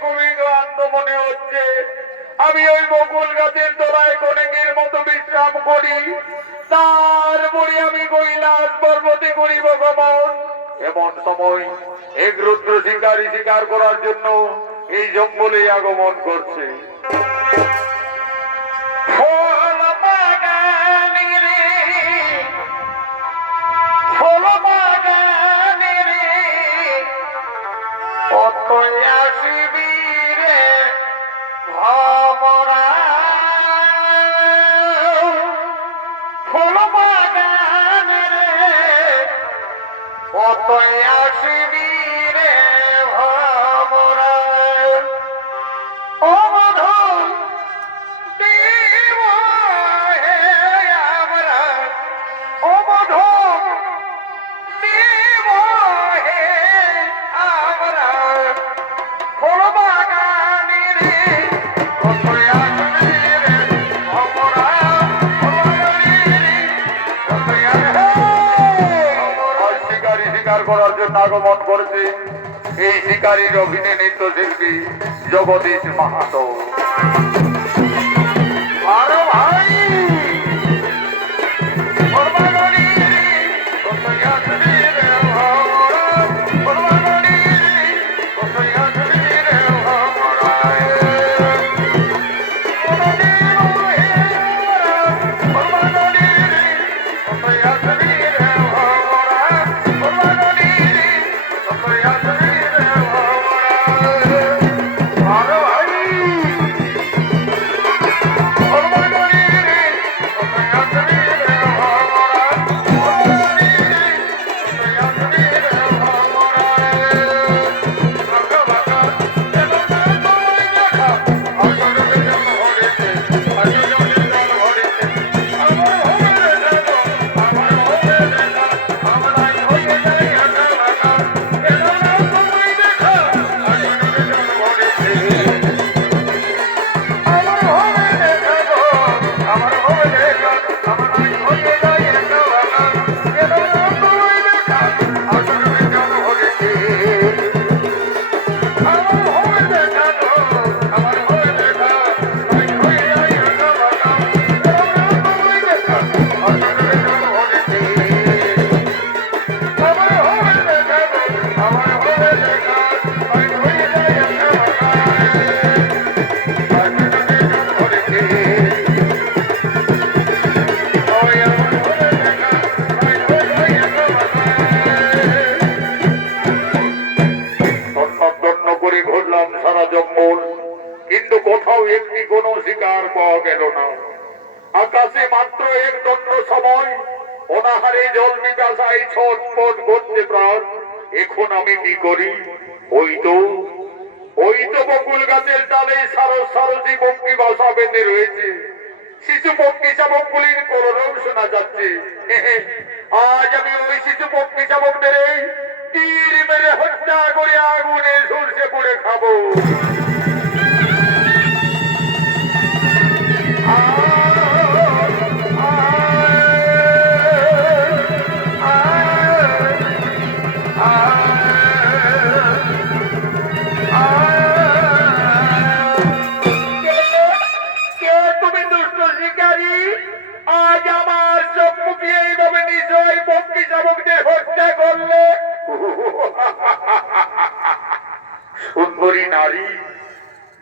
খুবই ক্লান্ত মনে হচ্ছে। আমি ওই বকুল গাছের তলায় কনেকের মতো বিশ্রাম করি। তারপরে আমি কৈলাস পর্বতে করিব গমন এমন সময় এক রুদ্র শিকারী শিকার করার জন্য এই জঙ্গলে আগমন করছে। Yeah. 大豆 এখন আমি কি করি। ওই তো ওই তো বকুল গাছের ডালে সারো সারসি পক্ষী ভাষা বেঁধে রয়েছে। শিশু পক্ষী শাবকগুলির করোনাও শোনা যাচ্ছে। আজ আমি ওই শিশু পক্ষী চাবকদের তীর মেরে হত্যা করে আগুনে সরষে পড়ে খাব। করলে? সুন্দরী নারী,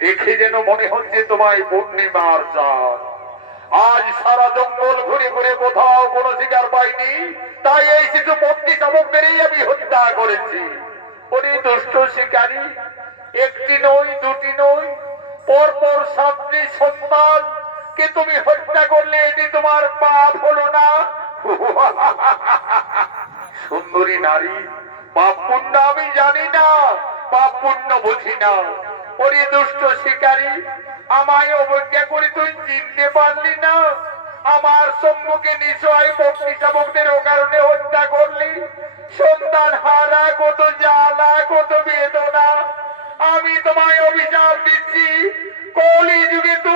দেখে যেন মনে হচ্ছে তোমায় পূর্ণিমার চাঁদ। আজ সারা জঙ্গল ঘুরে ঘুরে কোথাও কোনো শিকার পাইনি, তাই এই শিশু পক্ষী শাবকদেরই আমি হত্যা করেছি। ওরে দুষ্ট শিকারী, একটি নই, দুটি নই পর পর সাতটি সন্তান, কে তুমি হত্যা করলে এটি তোমার পাপ হলো না? সুন্দরী নারী, পাপ পুণ্য আমি জানি না, পাপ পুণ্য বুঝি না। ওরে দুষ্ট শিকারী, আমায় অবজ্ঞা করে তুই চিনতে পারলি না। আমার সম্মুখে নিশ্চয় পক্ষী শাবকদের ও কারণে হত্যা করলি। সন্তান হারা কত জ্বালা, কত বেদনা। আমি তোমায় অভিশাপ দিচ্ছি। কলি যুগে তো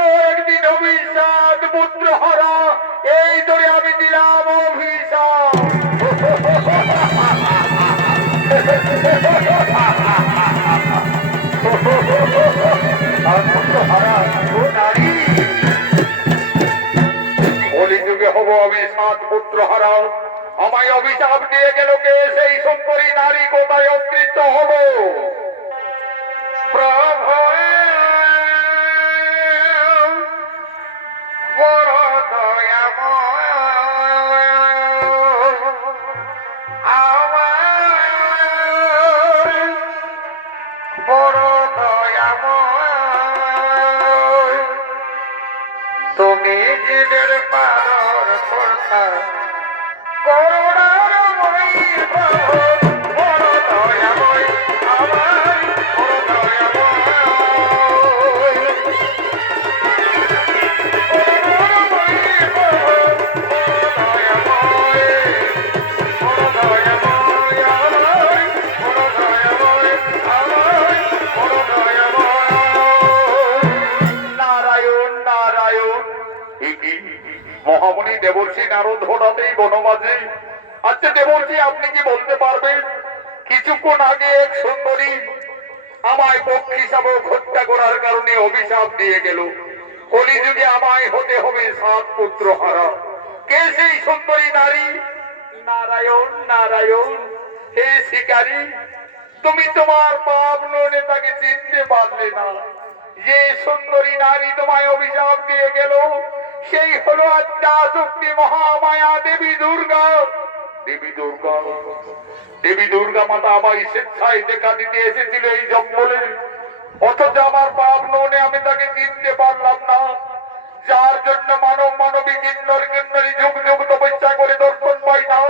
আমায় অভিশাপ দিয়ে গেল কে? সেই সুন্দরী নারী কোথায় অদৃশ্য তুমি জীবের পারর কর্তা। মহামণি দেবর্ষি নারদ হঠাৎই বনমাঝে। আচ্ছা দেবর্ষি আপনি কি বলতে পারবেন? কিছুক্ষণ আগে এক সুন্দরী আমায় পক্ষী শাবক হত্যা করার কারণে অভিশাপ দিয়ে গেল। কলিযুগে আমায় হতে হবে সাত পুত্র হারা। কে সেই সুন্দরী নারী? নারায়ণ নারায়ণ, হে শিকারী, তুমি তোমার পাপ ননে তাকে চিনতে পারলে না। যে সুন্দরী নারী তোমায় অভিশাপ দিয়ে গেল, সেই হলো আত্মা শক্তি মহামায়া দেবী দুর্গা। দেবী দুর্গা। দেবী দুর্গা মাতা আমায় স্বেচ্ছায় দেখা দিতে এসেছিল এই জঙ্গলে। অথচ আমার পাপ ননে আমি তাকে চিনতে পারলাম না। যার জন্য মানব মানবী কিন্নর কিন্নরী যুগ যুগ তপস্যা করে দর্শন পাই না।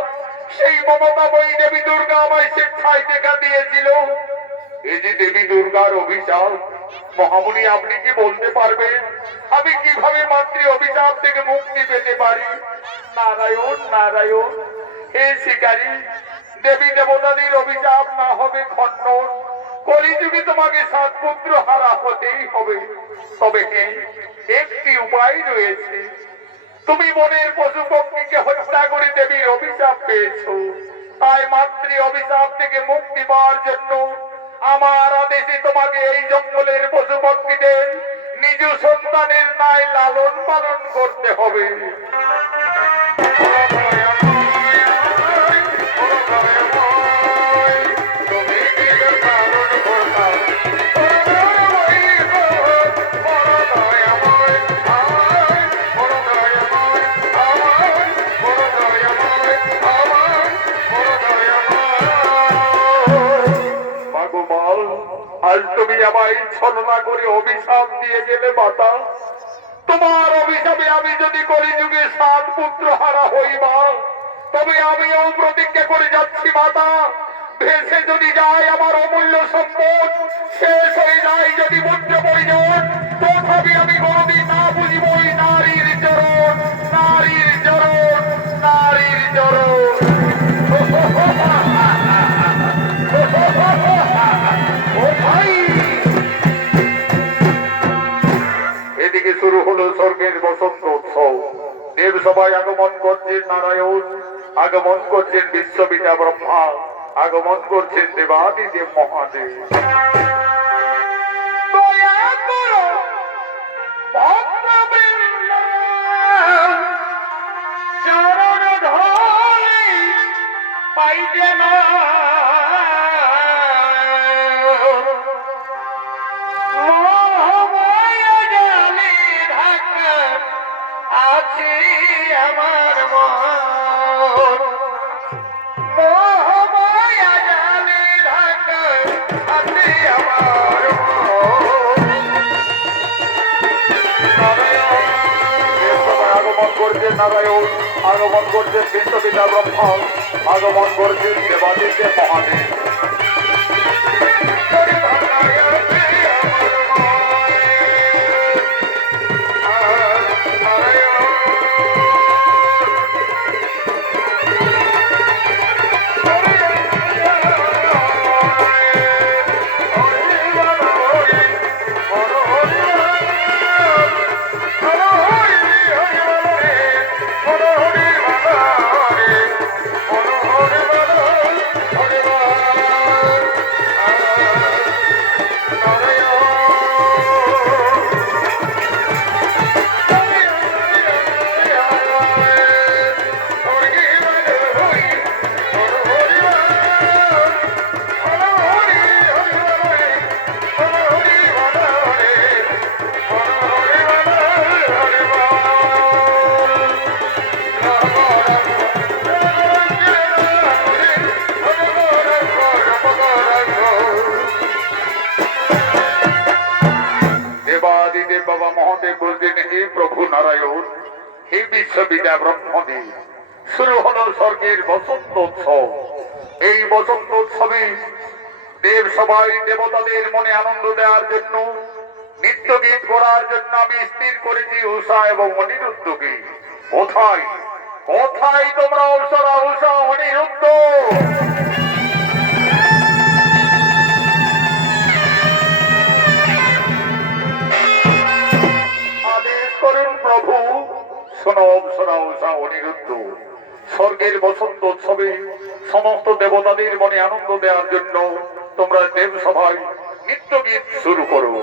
সেই মমতাময়ী দেবী দুর্গা আমায় স্বেচ্ছায় দেখা দিয়েছিল। এই যে দেবী দুর্গার অভিশাপ, মহামুনি আপনি কি বলতে পারবেন? আমি কীভাবে মাতৃ অভিশাপ থেকে মুক্তি পেতে পারি? নারায়ণ নারায়ণ হে শিকারী, দেবী দেবতাদের অভিশাপ না হবে খণ্ডন। কলিযুগে তোমাকে সাত পুত্র হারা হতেই হবে। তবে একটি উপায় রয়েছে? তুমি মনের পশু পক্ষীকে হত্যা করে দেবীর অভিশাপ পেয়েছ। তাই মাতৃ অভিশাপ থেকে মুক্তি পাওয়ার জন্য আমার আদেশে তোমাকে এই জঙ্গলের পশু পক্ষীদের নিজ সন্তানের নাই লালন পালন করতে হবে। আমায় ছলনা করে অভিশাপ দিয়ে গেলে মাতা। তোমার অভিশাপে আমি যদি করি যুগে সাত পুত্র হারা হইবা তবে আমিও প্রতিজ্ঞা করে যাচ্ছি মাতা, ভেসে যদি যায় আমার অমূল্য সম্পদ, শেষ হয়ে যায় যদি মূল্য প্রয়োজন তথাপি আমি কোনদিন না বুঝিব নারীর চরণ নারীর চরণ নারীর চরণ। শুরু হলো স্বর্গের বসন্ত উৎসব। দেব সবাই আগমন করছেন নারায়ণ, আগমন করছেন বিশ্বপিতা ব্রহ্মা, আগমন করছেন দেবাদি দেব মহাদেব। নারায়ণ এই বিশ্ববিদ্যা ব্রহ্মদী শুরু হলো স্বর্গের বসন্ত উৎসব এই বসন্ত উৎসবে দেব সবাই দেবতাদের মনে আনন্দ দেওয়ার জন্য, নিত্য গীত করার জন্য আমি স্থির করেছি উষা এবং অনিরুদ্ধকে। কোথায় কোথায় তোমরা উষা উষা অনিরুদ্ধ! অনিরুদ্ধ। স্বর্গের বসন্ত উৎসবে সমস্ত দেবতাদের মনে আনন্দ দেওয়ার জন্য তোমরা দেব সভায় নৃত্য গীত শুরু করো।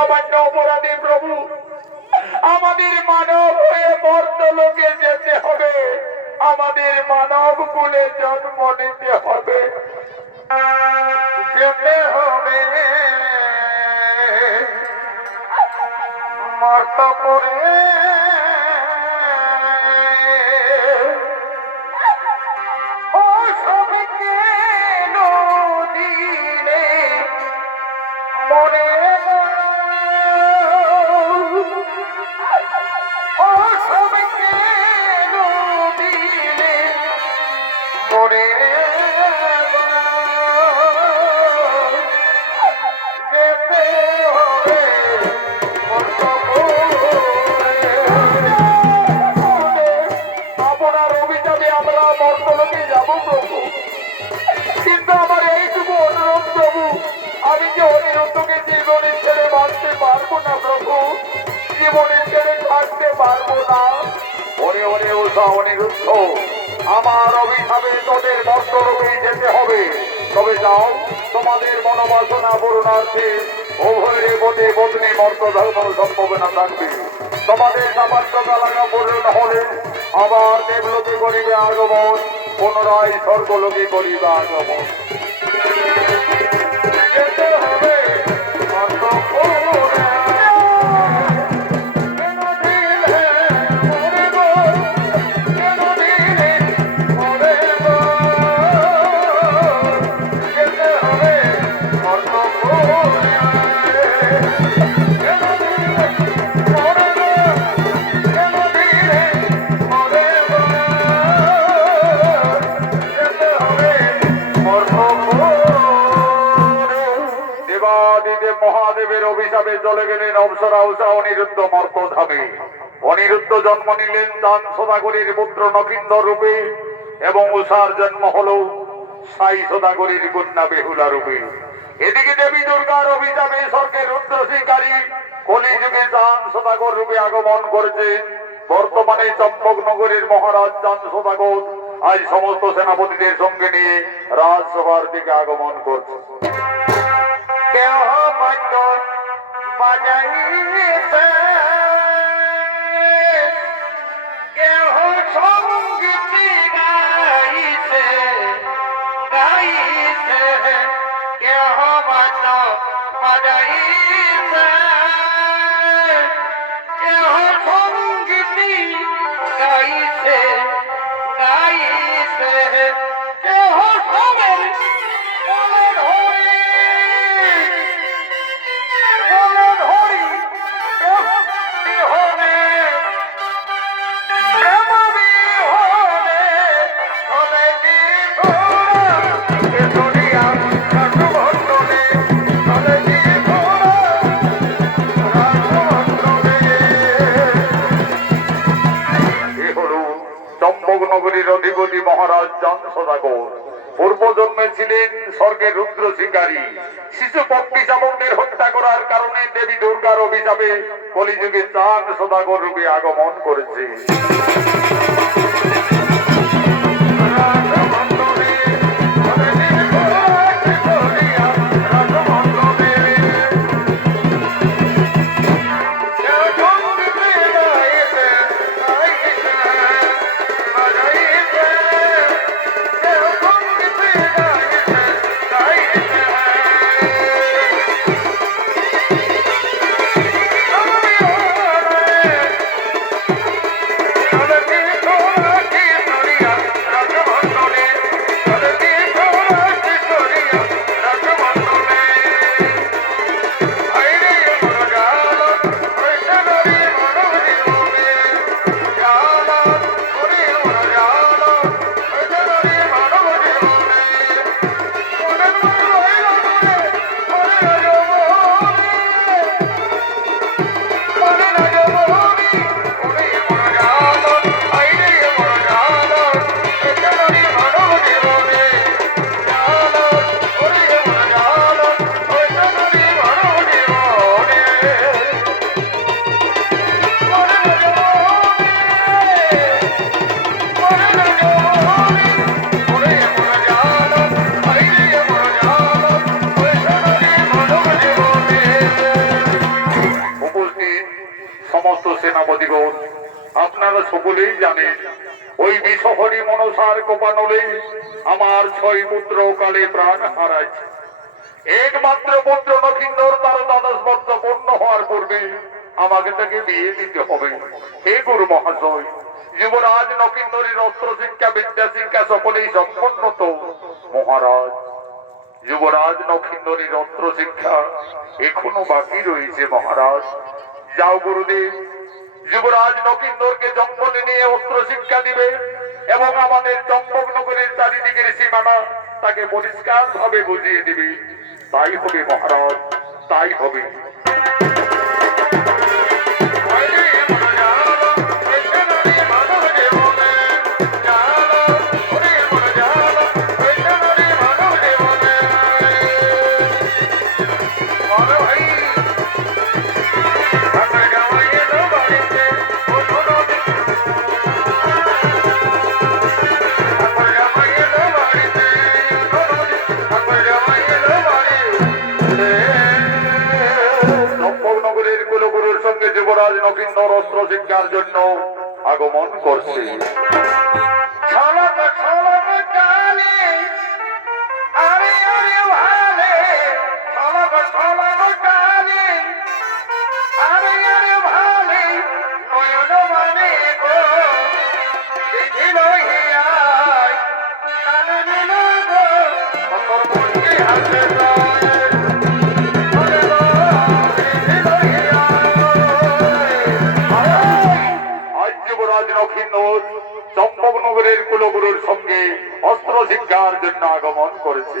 সামান্য অপরাধী প্রভু, আমাদের মানব হয়ে বর্ত লোকে যেতে হবে। আমাদের মানব কুলে জন্ম নিতে হবে। যেতে হবে। মর্তপুরে তোমাদের সামান্য কালাকা পূরণ হলে আবার দেবলোকে করিবে আগমন পুনরায় স্বর্গলোকে করিবে আগমন। মর্তধামে অনিরুদ্ধ জন্ম নিলেন দান সদাগরীর পুত্র নকিন্দর রূপে এবং উষার জন্ম হল সাই সদাগরীর কন্যা বেহুলা রূপে। এদিকে দেবী দুর্গার অভিশাপে স্বর্গের রুদ্র শিকারী কলিযুগে দান সদাগর রূপে আগমন করেছে। বর্তমানে চম্পক নগরীর মহারাজ চান সদাগর আজ সমস্ত সেনাপতিদের সঙ্গে নিয়ে রাজসভার দিকে আগমন করছে। কেহ বাজন স্বর্গের রুদ্র শিকারী। শিশু পক্ষী চাবকদের হত্যা করার কারণে দেবী দুর্গার অভিশাপে কলিযুগে চাঁদ সদাগর রূপে আগমন করেছে। কোপানলে আমার ছয় পুত্র কালে প্রাণ হারাইছে। একমাত্র পুত্র নখিন্দর, তার দ্বাদশ বর্ষ পূর্ণ হওয়ার পূর্বে আমাকে তাকে বিয়ে দিতে হবে। হে গুরু মহাশয়, যুবরাজ নকিন্দরীর অস্ত্র শিক্ষা বিদ্যা শিক্ষা সকলেই সম্পন্ন তো, মহারাজ, যুবরাজ নখিন্দরীর অস্ত্র শিক্ষা এখনও বাকি রয়েছে, মহারাজ। যাও গুরুদেব, যুবরাজ নকিন্দরকে জঙ্গলে নিয়ে অস্ত্র শিক্ষা দিবে। এবং আমাদের চম্পক নগরীর চারিদিকের সীমানা তাকে পরিষ্কার ভাবে বুঝিয়ে দিবে। তাই হবে মহারাজ, তাই হবে। জন্য আগমন করছে।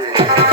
Yeah.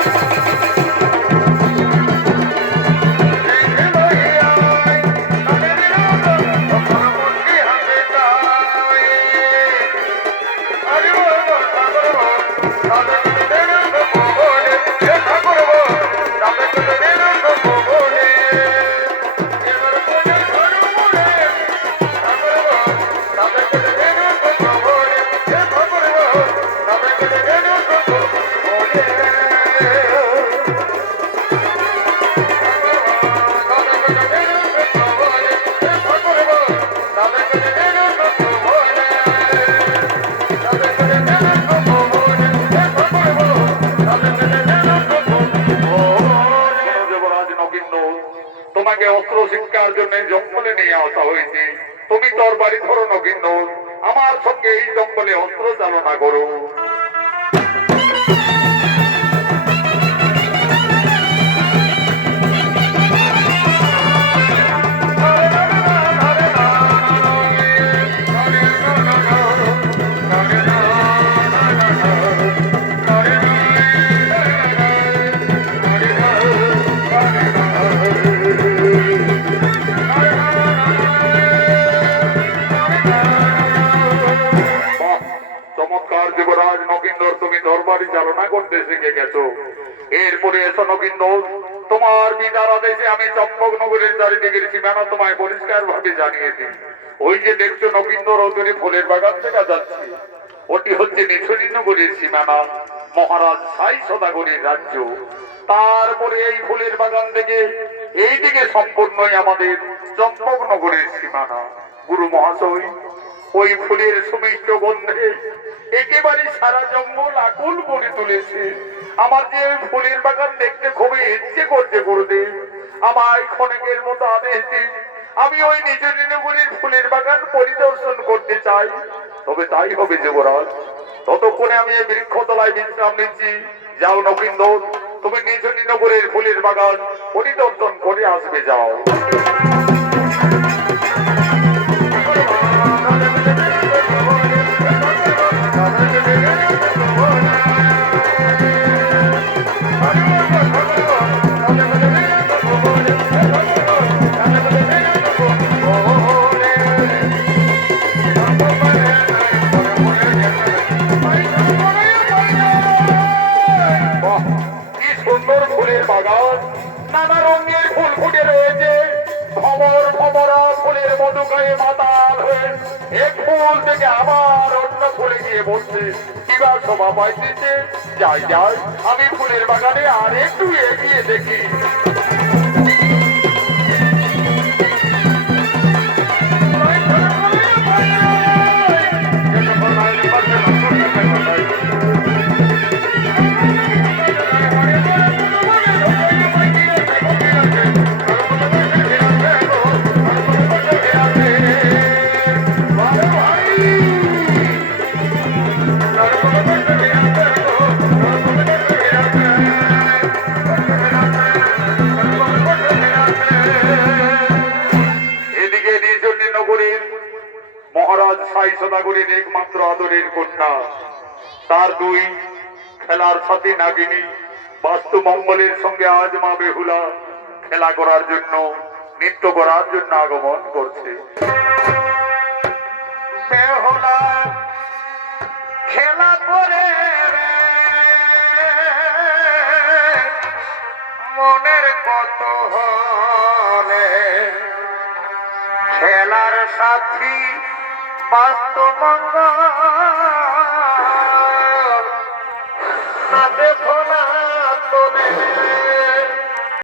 আদেশে আমি চারিদিকের সীমানা তোমায় পরিষ্কার ভাবে ওই যে দেখছ নগিন্দর অদূরে ফুলের বাগান যাচ্ছে। ওটি হচ্ছে সীমানা, মহারাজ সাই সদাগরীর রাজ্য। তারপরে এই ফুলের বাগান থেকে এইদিকে সম্পূর্ণই আমাদের চম্পক নগরের সীমানা। গুরু মহাশয় ওই ফুলের সুমিষ্ট গন্ধে একেবারে সারা জঙ্গল আকুল করে তুলেছে। আমার যে ফুলের বাগান দেখতে খুবই ইচ্ছে করছে গুরুদেব, আমায় ক্ষণিকের মতো আদেশ দিন। আমি ওই নিজের নগরীর ফুলের বাগান পরিদর্শন করতে চাই। তবে তাই হবে যুবরাজ, ততক্ষণে আমি এই বৃক্ষতলায় বিশ্রাম নিচ্ছি। যাও নবীন্দর তুমি নিজ নগরের ফুলের বাগান পরিদর্শন করে আসবে, যাও। কি সুন্দর ফুলের বাগান, নানা রঙের ফুল ফুটে রয়েছে। ভবর ভবরা ফুলের মধু গায়ে মাতাল হয়ে এক ফুল থেকে আবার অন্য ফুলে গিয়ে বসছে। কিবা শোভা পাইতেছে। যাই যাই, আমি ফুলের বাগানে আর একটু এগিয়ে দেখি। কন্যা তার দুই খেলার সাথী নাগিনী বাস্তু মঙ্গলের সঙ্গে আজ মা বেহুলা খেলা করার জন্য, নৃত্য করার জন্য আগমন করছে। বেহুলা খেলা করে মনের কত খেলার সাথী তোরে